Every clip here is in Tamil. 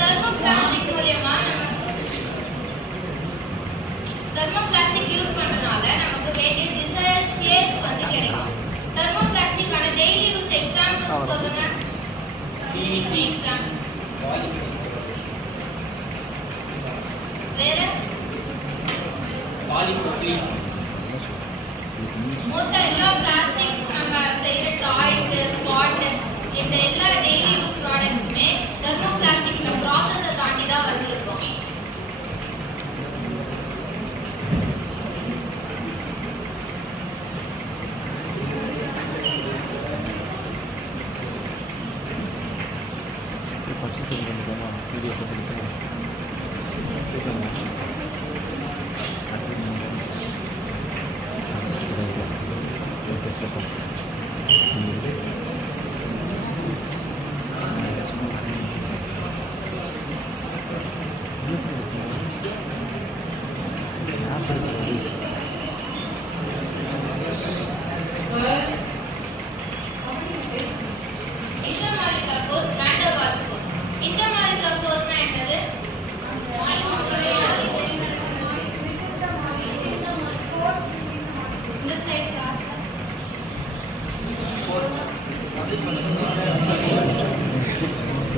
தெர்மோபிளாஸ்டிக் மூலமா தெர்மோபிளாஸ்டிக் யூஸ் பண்றனால நமக்கு வேண்டிய டிசையர் ஷேப் வந்து கிடைக்கும். தெர்மோபிளாஸ்டிக்கான டெய்லி யூஸ் எக்ஸாம்பிள்ஸ் சொல்லுங்க. PVC example. வேற பாலிப்ரோபீன். மோஸ்டா எல்லா பிளாஸ்டிக்ஸ் நம்ம செய்யற டாய்ஸ், ஸ்பாட் இந்த எல்லா டெய்லி யூஸ் ப்ராடக்ட்ஸுமே தெர்மோபிளாஸ்டிக்ல ப்ராசஸை தாண்டி தான் வந்திருக்கும்.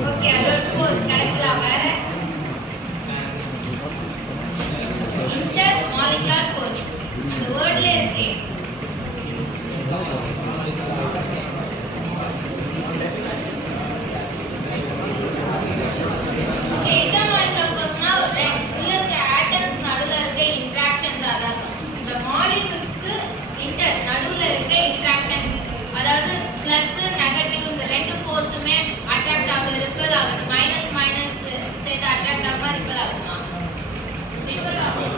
ஓகே, அது கோர்ஸ் கரெக்ட்டா வேற இன்டர் மாலிகுலர் கோர்ஸ் அந்த வேர்ட்ல இருக்கு. ஓகே, இன்டர் மாலிகுலர் கோர்ஸ்னா உள்ள இருக்க ஆட்டம்ஸ் நடுவுல இருக்க இன்டராக்ஷன்ஸ் அதாவது இந்த மாலிகுல்ஸ்க்கு இன்டர் நடுவுல இருக்க இன்டராக்ஷன்ஸ் அதாவது பிளஸ் நெகட்டிவ் இந்த ரெண்டு ஃபோர்ஸுமே அட்ராக்ட் ஆக ரிப்பல் ஆகும். மைனஸ் மைனஸ் சேர்த்து அட்ராக்ட் ஆகாம ரிப்பல் ஆகுமா? ரிப்பல் ஆகும்.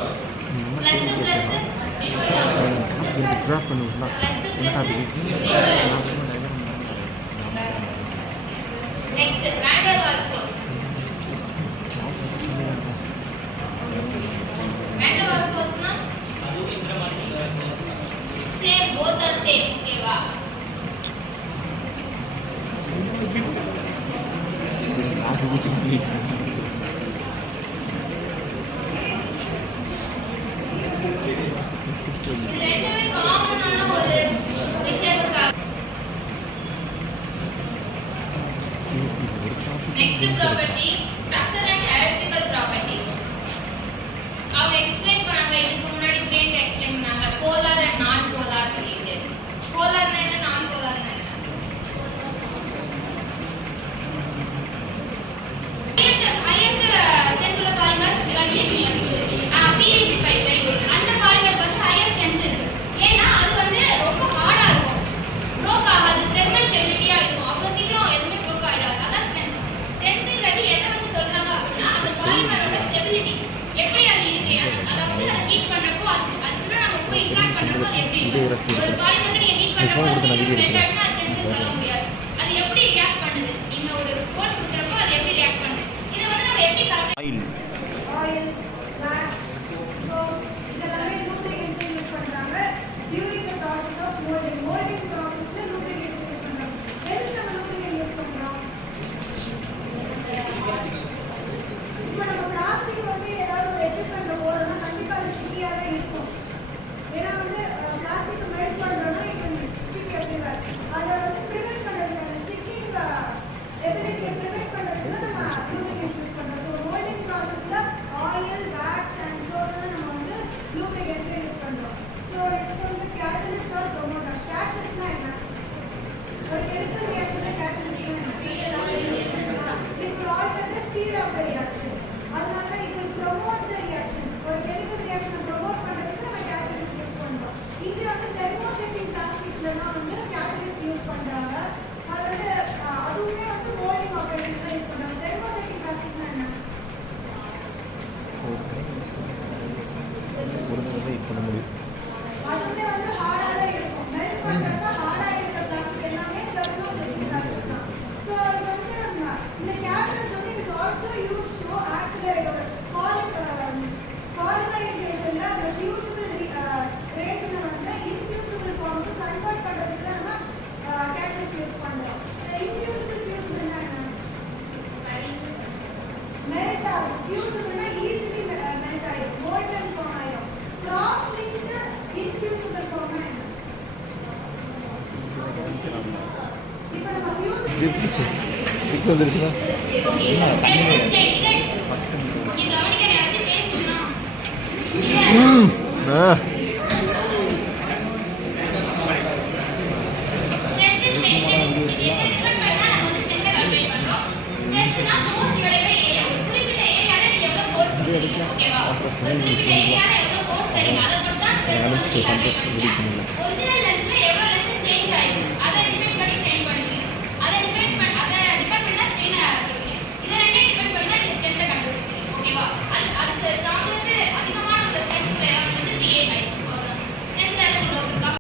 பிளஸ் பிளஸ் ரிப்பல் ஆகும். Plus plus next van der Waals force. Van der Waals ஃபோர்ஸ்னா சேம் போத் ஆர் சேம். ஓகேவா? ரெண்டுமே காமனான ஒரு விஷயத்துக்காக. Next property structure and electrical properties. அவங்க எக்ஸ்பிளைன் பண்ணாங்க, இதுக்கு முன்னாடி பிரெயின் எக்ஸ்பிளைன் பண்ணாங்க போலார் அண்ட் நான் போலார் சொல்லிட்டு. போலார்னா என்ன, நான் போலார்னா என்ன? ability to prevent பண்ணுறதுக்கு நம்ம lubricants யூஸ் பண்ணுறோம். ஸோ மோல்டிங் ப்ராசஸ் ஃபியூசிபிள்னா ஈஸிலி மெல்ட் ஆயிடும், மோல்டன் ஃபார்ம் ஆயிடும். கிராஸ் லிங்க்டு இன்ஃபியூசிபிள் ஃபார்ம் ஆயிடும். இப்போ நம்ம ஃபியூசிபிள் டிப்ஸ் வந்துருச்சுனா அதுக்கு